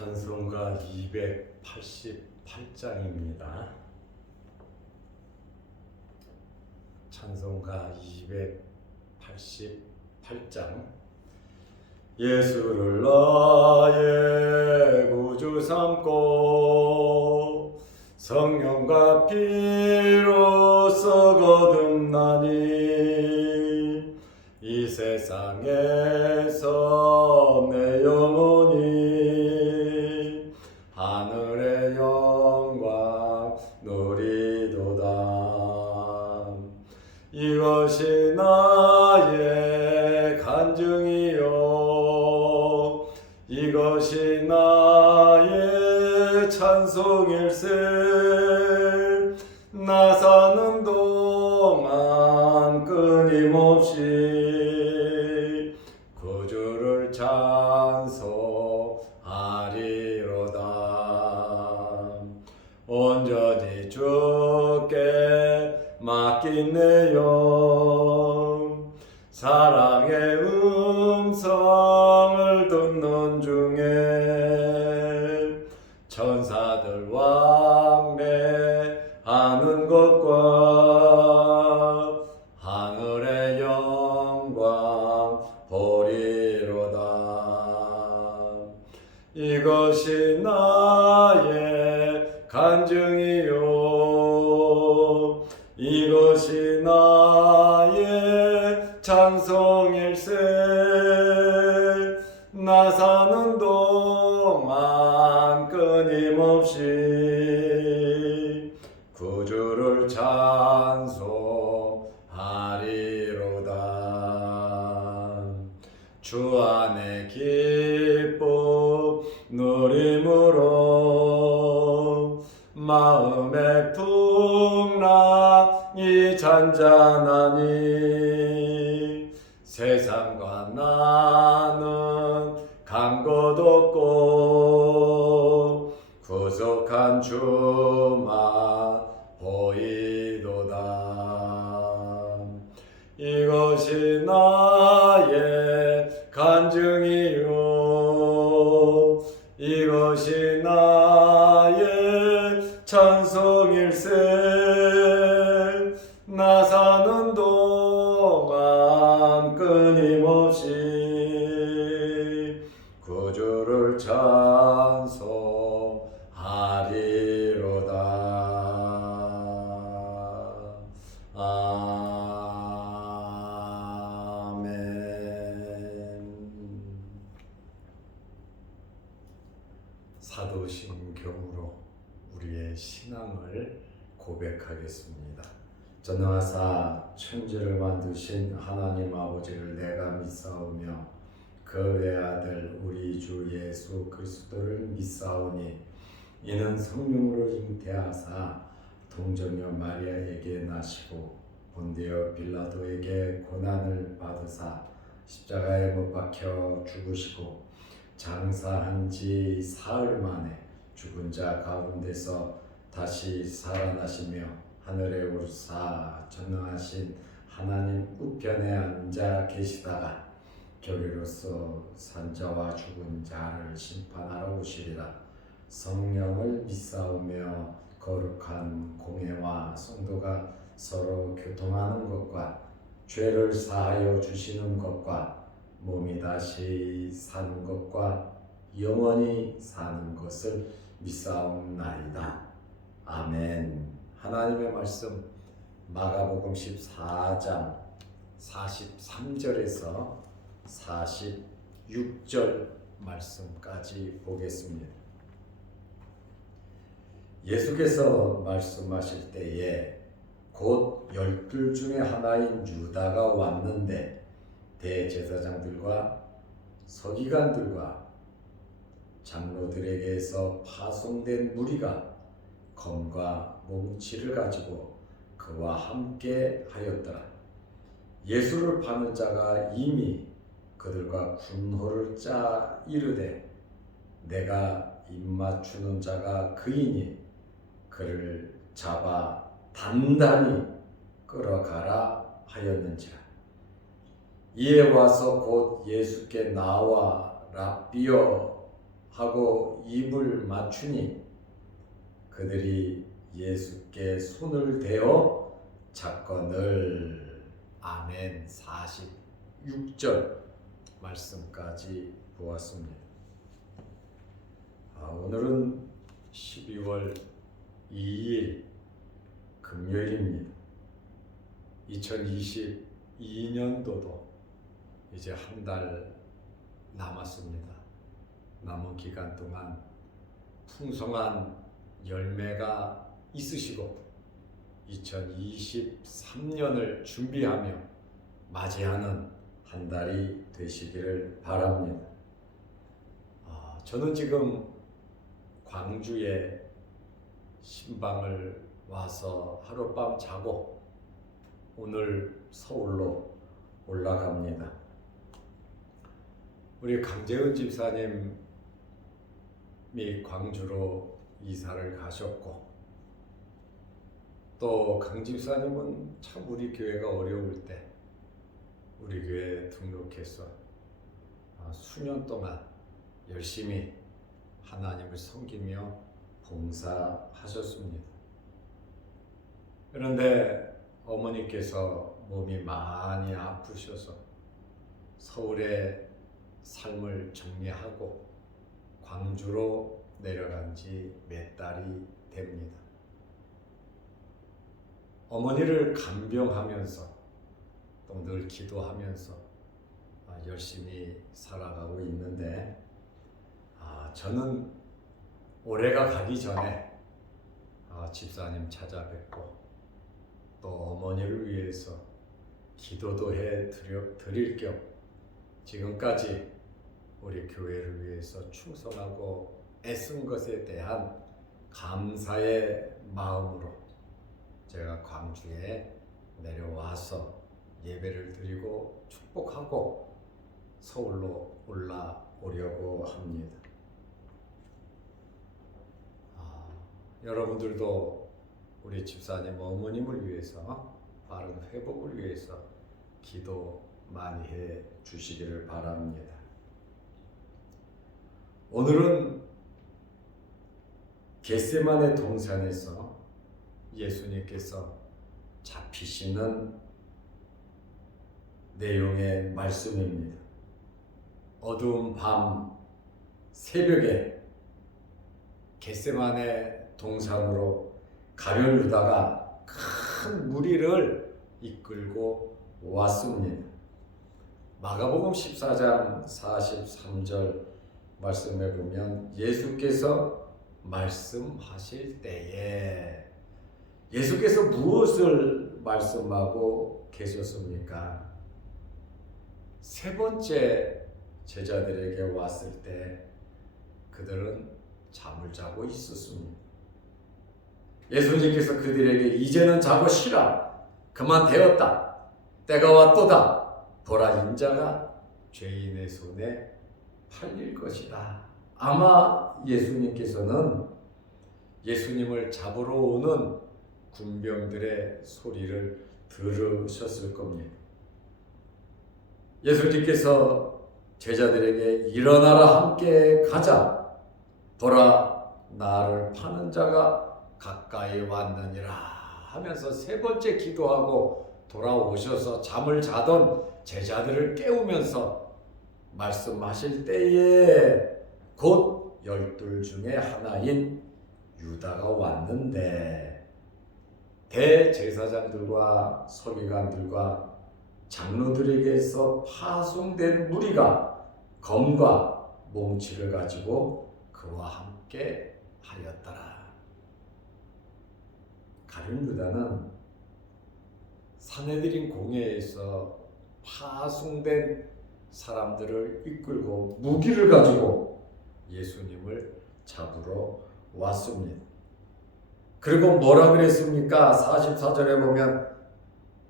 찬송가 288장입니다. 찬송가 288장. 예수를 나의 구주 삼고 성령과 피로써 거듭나니 이 세상에서 내 영혼이 하늘의 영광 누리도다. 이것이 나의 간증이요 이것이 나의 찬송일세. 나 사는 동안 끊임없이 구주를 찬송하리로다. 온전히 주께 맡긴 내 영, 사랑의 음성을 듣는 중에 천사들 왕래하는 것과 하늘의 영광 보리로다. 이것이 나의 간증이요 이것이 나의 찬송일세. 나 사는 동안 끊임없이 구주를 찬송하리로다. 주 안에 기쁨 누림으로 마음의 풍랑이 잔잔하니 세상과 나는 간 것 없고 구속한 주만 보이도다. 이것이 나의 간증이요 이것이 나의 찬송일세. 나 사는 동안 끊임없이 구주를 찬송하리로다. 아멘. 사도신경으로 우리의 신앙을 고백하겠습니다. 전능하사 천지를 만드신 하나님 아버지를 내가 믿사오며 그 외아들 우리 주 예수 그리스도를 믿사오니 이는 성령으로 잉태하사 동정녀 마리아에게 나시고 본디오 빌라도에게 고난을 받으사 십자가에 못 박혀 죽으시고 장사한 지 사흘 만에 죽은 자 가운데서 다시 살아나시며 하늘에 오르사 전능하신 하나님 우편에 앉아 계시다가 저리로서 산자와 죽은 자를 심판하러 오시리라. 성령을 믿사오며 거룩한 공회와 성도가 서로 교통하는 것과 죄를 사하여 주시는 것과 몸이 다시 사는 것과 영원히 사는 것을 믿사옵나이다. 아멘. 하나님의 말씀 마가복음 14장 43절에서 46절 말씀까지 보겠습니다. 예수께서 말씀하실 때에 곧 12 중에 하나인 유다가 왔는데 대제사장들과 서기관들과 장로들에게서 파송된 무리가 검과 몽치를 가지고 그와 함께 하였더라. 예수를 파는 자가 이미 그들과 군호를 짜 이르되 내가 입맞추는 자가 그이니 그를 잡아 단단히 끌어가라 하였는지라. 이에 와서 곧 예수께 나와 랍비여 하고 입을 맞추니 그들이 예수께 손을 대어 잡거늘. 아멘. 46절 말씀까지 보았습니다. 오늘은 12월 2일 금요일입니다. 2022년도도 이제 한 달 남았습니다. 남은 기간 동안 풍성한 열매가 있으시고 2023년을 준비하며 맞이하는 한 달이 되시기를 바랍니다. 저는 지금 광주에 신방을 와서 하룻밤 자고 오늘 서울로 올라갑니다. 우리 강재은 집사님이 광주로 이사를 가셨고, 또 강 집사님은 참 우리 교회가 어려울 때 우리 교회에 등록해서 수년 동안 열심히 하나님을 섬기며 봉사하셨습니다. 그런데 어머니께서 몸이 많이 아프셔서 서울에 삶을 정리하고 광주로 내려간 지 몇 달이 됩니다. 어머니를 간병하면서 또 늘 기도하면서 열심히 살아가고 있는데, 저는 올해가 가기 전에 집사님 찾아뵙고 또 어머니를 위해서 기도도 해 드릴 겸 지금까지 우리 교회를 위해서 충성하고 애쓴 것에 대한 감사의 마음으로 제가 광주에 내려와서 예배를 드리고 축복하고 서울로 올라오려고 합니다. 여러분들도 우리 집사님 어머님을 위해서 빠른 회복을 위해서 기도 많이 해 주시기를 바랍니다. 오늘은 겟세마네 동산에서 예수님께서 잡히시는 내용의 말씀입니다. 어두운 밤 새벽에 겟세마네 동산으로 가련 유다가 큰 무리를 이끌고 왔습니다. 마가복음 14장 43절 말씀해 보면 예수께서 말씀하실 때에 예수께서 무엇을 말씀하고 계셨습니까? 세 번째 제자들에게 왔을 때 그들은 잠을 자고 있었습니다. 예수님께서 그들에게 이제는 자고 쉬라. 그만 되었다. 때가 왔도다. 보라, 인자가 죄인의 손에 팔릴 것이다. 아마 예수님께서는 예수님을 잡으러 오는 군병들의 소리를 들으셨을 겁니다. 예수님께서 제자들에게 일어나라, 함께 가자. 보라, 나를 파는 자가 가까이 왔느니라 하면서 세 번째 기도하고 돌아오셔서 잠을 자던 제자들을 깨우면서 말씀하실 때에 곧 12 중에 하나인 유다가 왔는데, 대제사장들과 서기관들과 장로들에게서 파송된 무리가 검과 몽치를 가지고 그와 함께 하였더라. 가룟 유다는 사내들인 공회에서 파송된 사람들을 이끌고 무기를 가지고 예수님을 잡으러 왔습니다. 그리고 뭐라 그랬습니까? 44절에 보면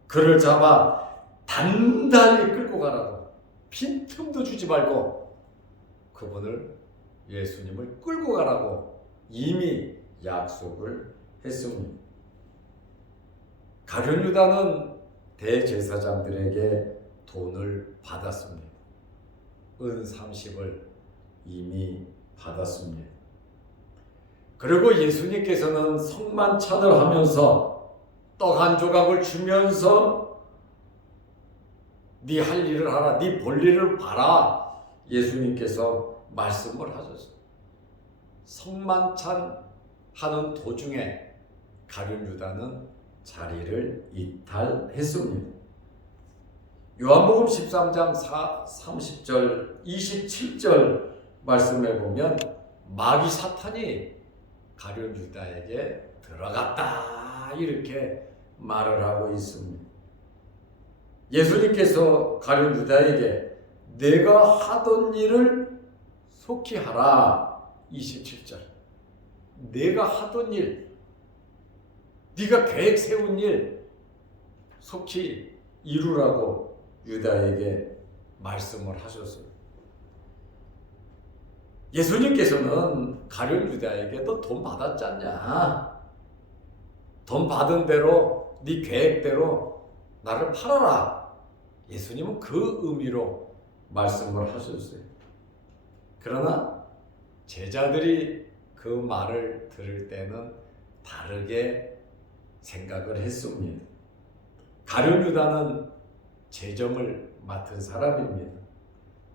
그를 잡아 단단히 끌고 가라고, 빈틈도 주지 말고 그분을, 예수님을 끌고 가라고 이미 약속을 했습니다. 가룟 유다는 대제사장들에게 돈을 받았습니다. 은 30을 이미 받았습니다. 그리고 예수님께서는 성만찬을 하면서 떡 한 조각을 주면서 네 할 일을 하라, 네 볼 일을 봐라, 예수님께서 말씀을 하셨어요. 성만찬 하는 도중에 가룟 유다는 자리를 이탈했습니다. 요한복음 13장 30절 27절 말씀에 보면 마귀 사탄이 가룟 유다에게 들어갔다 이렇게 말을 하고 있습니다. 예수님께서 가룟 유다에게 내가 하던 일을 속히 하라. 27절. 내가 하던 일, 네가 계획 세운 일 속히 이루라고 유다에게 말씀을 하셨어요. 예수님께서는 가룟 유다에게도 돈 받았지 않냐? 돈 받은 대로 네 계획대로 나를 팔아라. 예수님은 그 의미로 말씀을 하셨어요. 그러나 제자들이 그 말을 들을 때는 다르게 생각을 했습니다. 가룟 유다는 재점을 맡은 사람입니다.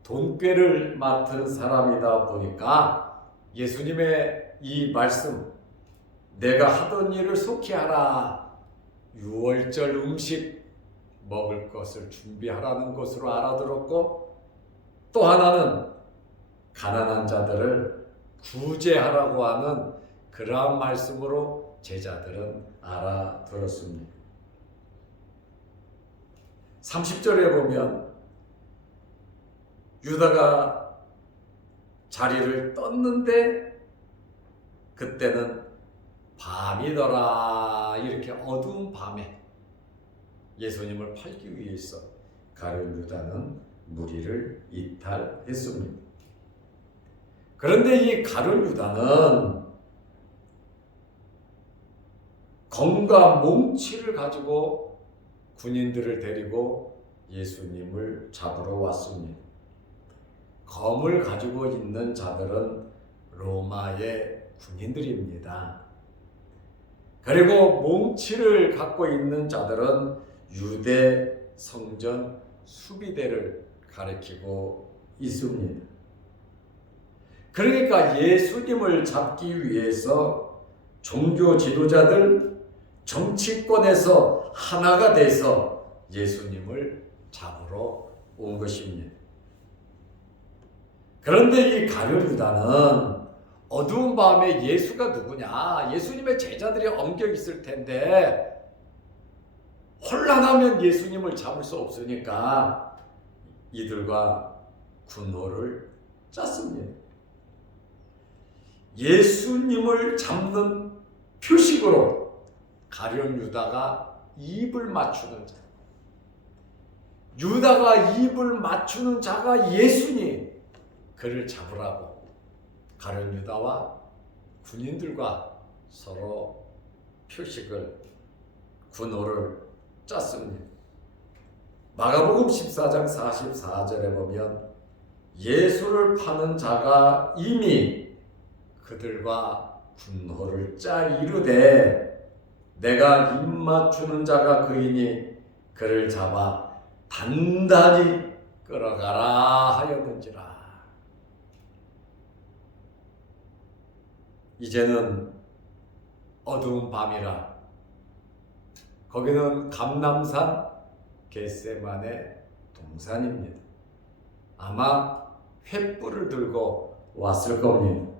돈꾀를 맡은 사람이다 보니까 예수님의 이 말씀, 내가 하던 일을 속히 하라, 유월절 음식 먹을 것을 준비하라는 것으로 알아들었고, 또 하나는 가난한 자들을 구제하라고 하는 그러한 말씀으로 제자들은 알아들었습니다. 30절에 보면 유다가 자리를 떴는데 그때는 밤이더라. 이렇게 어두운 밤에 예수님을 팔기 위해서 가룟 유다는 무리를 이탈했습니다. 그런데 이 가룟 유다는 검과 몽치를 가지고 군인들을 데리고 예수님을 잡으러 왔습니다. 검을 가지고 있는 자들은 로마의 군인들입니다. 그리고 몽치를 갖고 있는 자들은 유대 성전 수비대를 가리키고 있습니다. 그러니까 예수님을 잡기 위해서 종교 지도자들, 정치권에서 하나가 돼서 예수님을 잡으러 온 것입니다. 그런데 이 가룟 유다는 어두운 밤에 예수가 누구냐, 예수님의 제자들이 엉겨 있을 텐데 혼란하면 예수님을 잡을 수 없으니까 이들과 군호를 짰습니다. 예수님을 잡는 표식으로 가룟 유다가 입을 맞추는 자, 유다가 입을 맞추는 자가 예수님, 그를 잡으라고 가룟 유다와 군인들과 서로 표식을, 군호를 짰습니다. 마가복음 14장 44절에 보면 예수를 파는 자가 이미 그들과 군호를 짜 이르되 내가 입 맞추는 자가 그이니 그를 잡아 단단히 끌어가라 하였는지라. 이제는 어두운 밤이라 거기는 감람산 겟세마네 동산입니다. 아마 횃불을 들고 왔을 겁니다.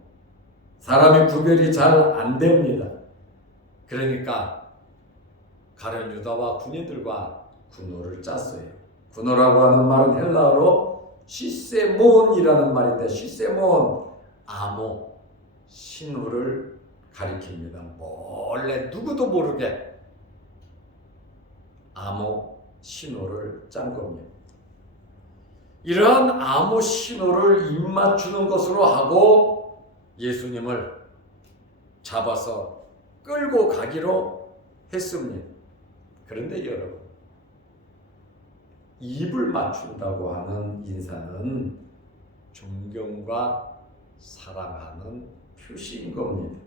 사람이 구별이 잘 안 됩니다. 그러니까 가룟 유다와 군인들과 군호를 짰어요. 군호라고 하는 말은 헬라어로 시세몬이라는 말인데, 시세몬, 암호, 신호를 가리킵니다. 몰래 누구도 모르게 암호 신호를 짠 겁니다. 이러한 암호 신호를 입맞추는 것으로 하고 예수님을 잡아서 끌고 가기로 했습니다. 그런데 여러분, 입을 맞춘다고 하는 인사는 존경과 사랑하는 표시인 겁니다.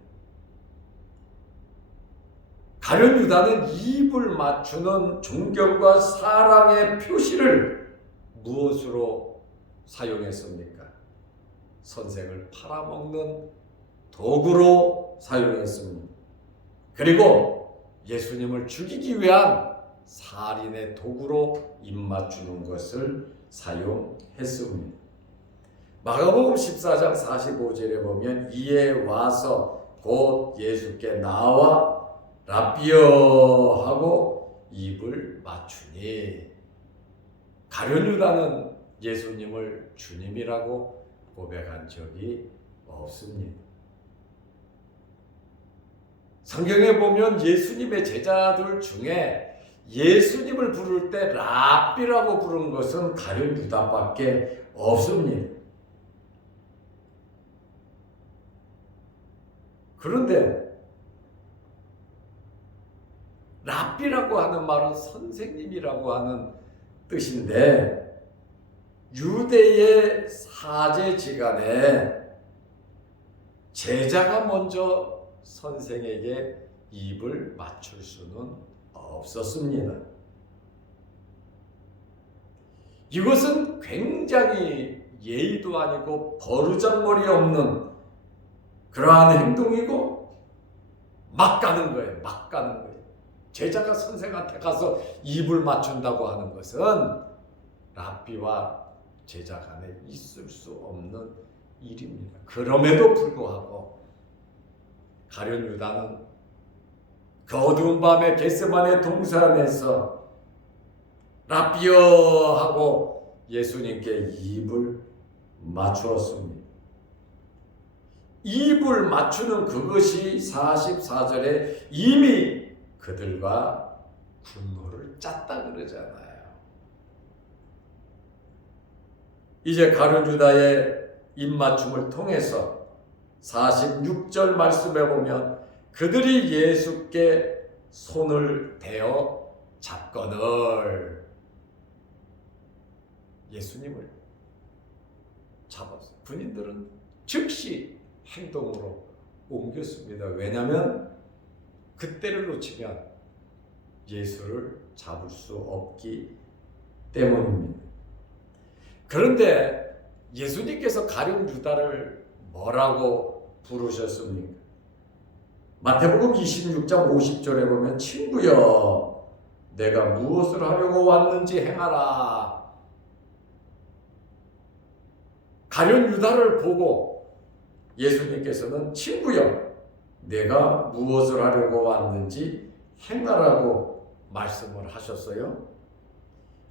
가룟 유다는 입을 맞추는 존경과 사랑의 표시를 무엇으로 사용했습니까? 선생을 팔아먹는 도구로 사용했습니다. 그리고 예수님을 죽이기 위한 살인의 도구로 입맞추는 것을 사용했습니다. 마가복음 14장 45절에 보면 이에 와서 곧 예수께 나와 라비어 하고 입을 맞추니, 가룟 유다는 예수님을 주님이라고 고백한 적이 없습니다. 성경에 보면 예수님의 제자들 중에 예수님을 부를 때 랍비라고 부른 것은 가룟 유다밖에 없습니다. 그런데 랍비라고 하는 말은 선생님이라고 하는 뜻인데, 유대의 사제지간에 제자가 먼저 선생에게 입을 맞출 수는 없었습니다. 이것은 굉장히 예의도 아니고 버르장머리 없는 그러한 행동이고 막 가는 거예요. 막 가는 거예요. 제자가 선생한테 가서 입을 맞춘다고 하는 것은 랍비와 제자 간에 있을 수 없는 일입니다. 그럼에도 불구하고 가룟 유다는 그 어두운 밤에 겟세마네 동산에서 랍비여 하고 예수님께 입을 맞추었습니다. 입을 맞추는 그것이 44절에 이미 그들과 분노를 짰다 그러잖아요. 이제 가룟 유다의 입맞춤을 통해서 46절 말씀에 보면 그들이 예수께 손을 대어 잡거늘, 예수님을 잡았어요. 군인들은 즉시 행동으로 옮겼습니다. 왜냐하면 그때를 놓치면 예수를 잡을 수 없기 때문입니다. 그런데 예수님께서 가룟 유다를 뭐라고 부르셨습니까? 마태복음 26장 50절에 보면 친구여 내가 무엇을 하려고 왔는지 행하라. 가룟 유다를 보고 예수님께서는 친구여 내가 무엇을 하려고 왔는지 행하라고 말씀을 하셨어요.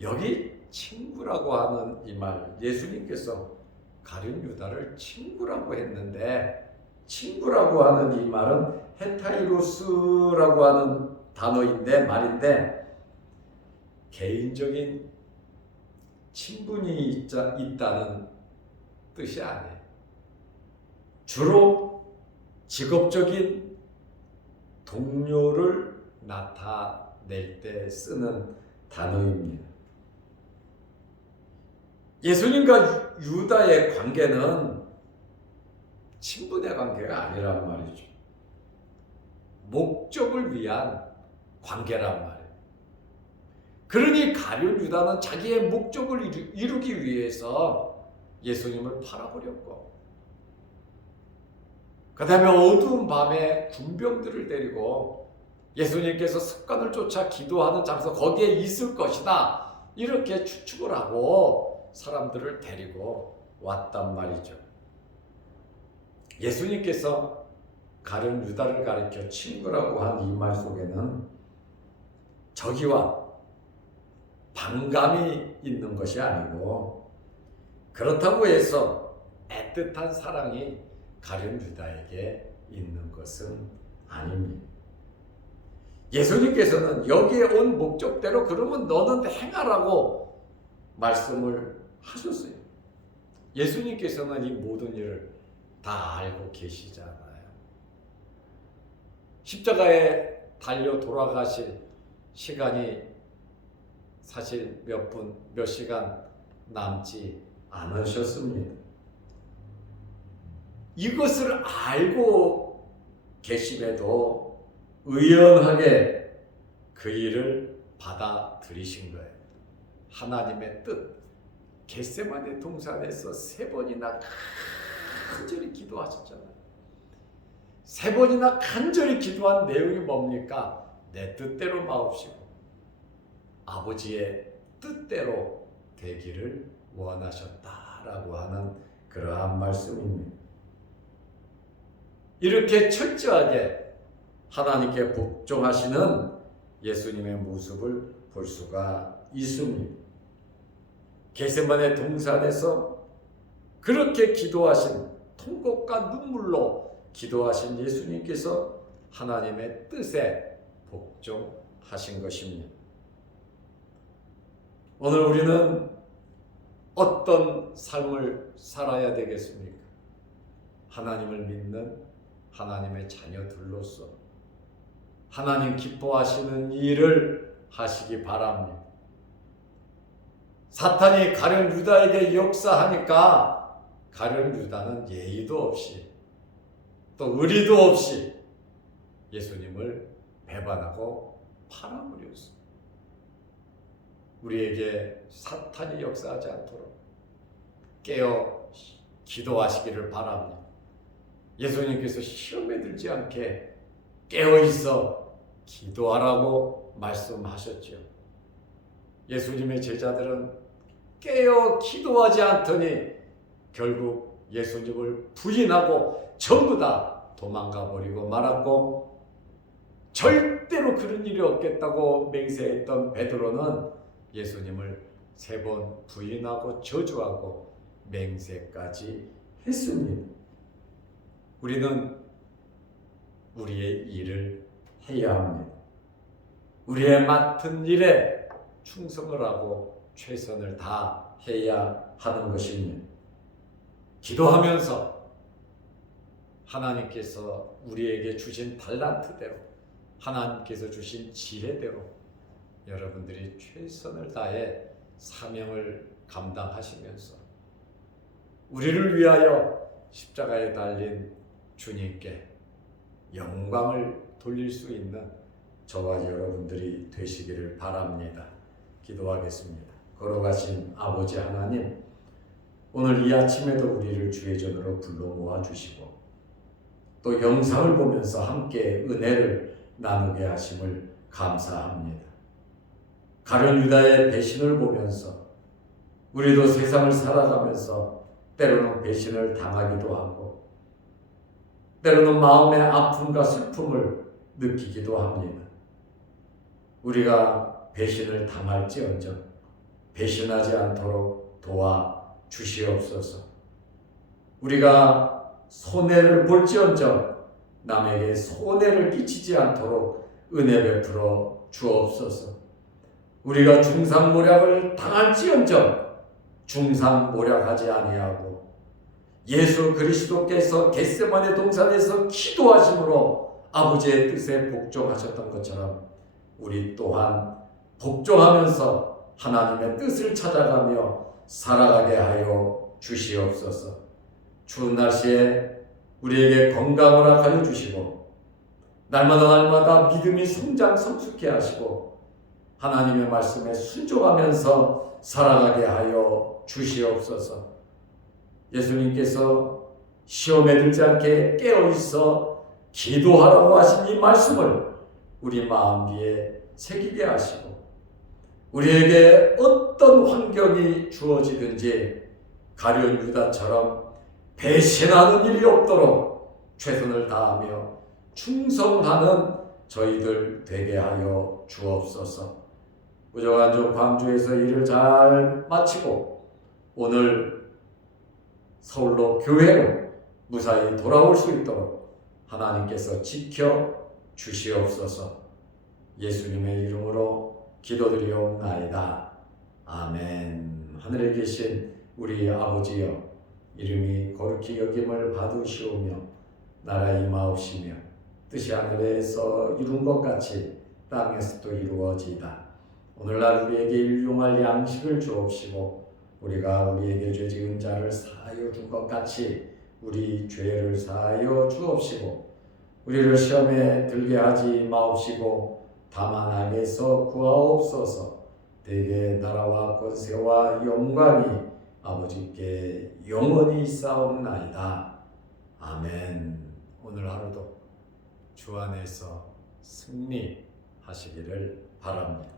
여기 친구라고 하는 이 말, 예수님께서 가룟 유다를 친구라고 했는데, 친구라고 하는 이 말은 헤타이로스라고 하는 단어인데 말인데 개인적인 친분이 있다는 뜻이 아니에요. 주로 직업적인 동료를 나타낼 때 쓰는 단어입니다. 예수님과 유다의 관계는 친분의 관계가 아니란 말이죠. 목적을 위한 관계란 말이에요. 그러니 가룟 유다는 자기의 목적을 이루기 위해서 예수님을 팔아버렸고, 그 다음에 어두운 밤에 군병들을 데리고 예수님께서 습관을 쫓아 기도하는 장소 거기에 있을 것이다 이렇게 추측을 하고 사람들을 데리고 왔단 말이죠. 예수님께서 가룟 유다를 가리켜 친구라고 한 이 말 속에는 적이와 반감이 있는 것이 아니고, 그렇다고 해서 애틋한 사랑이 가룟 유다에게 있는 것은 아닙니다. 예수님께서는 여기에 온 목적대로 그러면 너는 행하라고 말씀을 하셨어요. 예수님께서는 이 모든 일을 다 알고 계시잖아요. 십자가에 달려 돌아가실 시간이 사실 몇 분, 몇 시간 남지 않으셨습니다. 이것을 알고 계심에도 의연하게 그 일을 받아들이신 거예요. 하나님의 뜻. 겟세마네 동산에서 3번이나 간절히 기도하셨잖아요. 3번이나 간절히 기도한 내용이 뭡니까? 내 뜻대로 마옵시고 아버지의 뜻대로 되기를 원하셨다라고 하는 그러한 말씀입니다. 이렇게 철저하게 하나님께 복종하시는 예수님의 모습을 볼 수가 있습니다. 겟세마네 동산에서 그렇게 기도하신, 통곡과 눈물로 기도하신 예수님께서 하나님의 뜻에 복종하신 것입니다. 오늘 우리는 어떤 삶을 살아야 되겠습니까? 하나님을 믿는 하나님의 자녀들로서 하나님 기뻐하시는 일을 하시기 바랍니다. 사탄이 가룟 유다에게 역사하니까 가룟 유다는 예의도 없이 또 의리도 없이 예수님을 배반하고 팔아버렸습니다. 우리에게 사탄이 역사하지 않도록 깨어 기도하시기를 바랍니다. 예수님께서 시험에 들지 않게 깨어 있어 기도하라고 말씀하셨죠. 예수님의 제자들은 깨어 기도하지 않더니 결국 예수님을 부인하고 전부 다 도망가 버리고 말았고, 절대로 그런 일이 없겠다고 맹세했던 베드로는 예수님을 3번 부인하고 저주하고 맹세까지 했습니다. 우리는 우리의 일을 해야 합니다. 우리의 맡은 일에 충성을 하고 최선을 다해야 하는 것입니다. 기도하면서 하나님께서 우리에게 주신 달란트대로, 하나님께서 주신 지혜대로 여러분들이 최선을 다해 사명을 감당하시면서 우리를 위하여 십자가에 달린 주님께 영광을 돌릴 수 있는 저와 여러분들이 되시기를 바랍니다. 기도하겠습니다. 걸어가신 아버지 하나님, 오늘 이 아침에도 우리를 주의 전으로 불러 모아주시고 또 영상을 보면서 함께 은혜를 나누게 하심을 감사합니다. 가룟 유다의 배신을 보면서 우리도 세상을 살아가면서 때로는 배신을 당하기도 하고 때로는 마음의 아픔과 슬픔을 느끼기도 합니다. 우리가 배신을 당할지언정 배신하지 않도록 도와주시옵소서. 우리가 손해를 볼지언정 남에게 손해를 끼치지 않도록 은혜 베풀어 주옵소서. 우리가 중상모략을 당할지언정 중상모략하지 아니하고 예수 그리스도께서 겟세마네 동산에서 기도하심으로 아버지의 뜻에 복종하셨던 것처럼 우리 또한 복종하면서 하나님의 뜻을 찾아가며 살아가게 하여 주시옵소서. 추운 날씨에 우리에게 건강을 허락하여 주시고 날마다 믿음이 성장성숙해 하시고 하나님의 말씀에 순종하면서 살아가게 하여 주시옵소서. 예수님께서 시험에 들지 않게 깨어있어 기도하라고 하신 이 말씀을 우리 마음 위에 새기게 하시고 우리에게 어떤 환경이 주어지든지 가룟 유다처럼 배신하는 일이 없도록 최선을 다하며 충성하는 저희들 되게 하여 주옵소서. 부족한 좀 광주에서 일을 잘 마치고 오늘 서울로 교회로 무사히 돌아올 수 있도록 하나님께서 지켜 주시옵소서. 예수님의 이름으로 기도드리옵나이다. 아멘. 하늘에 계신 우리 아버지여, 이름이 거룩히 여김을 받으시오며 나라 임하옵시며 뜻이 하늘에서 이룬 것 같이 땅에서도 이루어지이다. 오늘날 우리에게 일용할 양식을 주옵시고 우리가 우리에게 죄 지은 자를 사하여 준 것 같이 우리 죄를 사하여 주옵시고 우리를 시험에 들게 하지 마옵시고 다만 악에서 구하옵소서. 대개 나라와 권세와 영광이 아버지께 영원히 있사옵나이다. 아멘. 오늘 하루도 주 안에서 승리하시기를 바랍니다.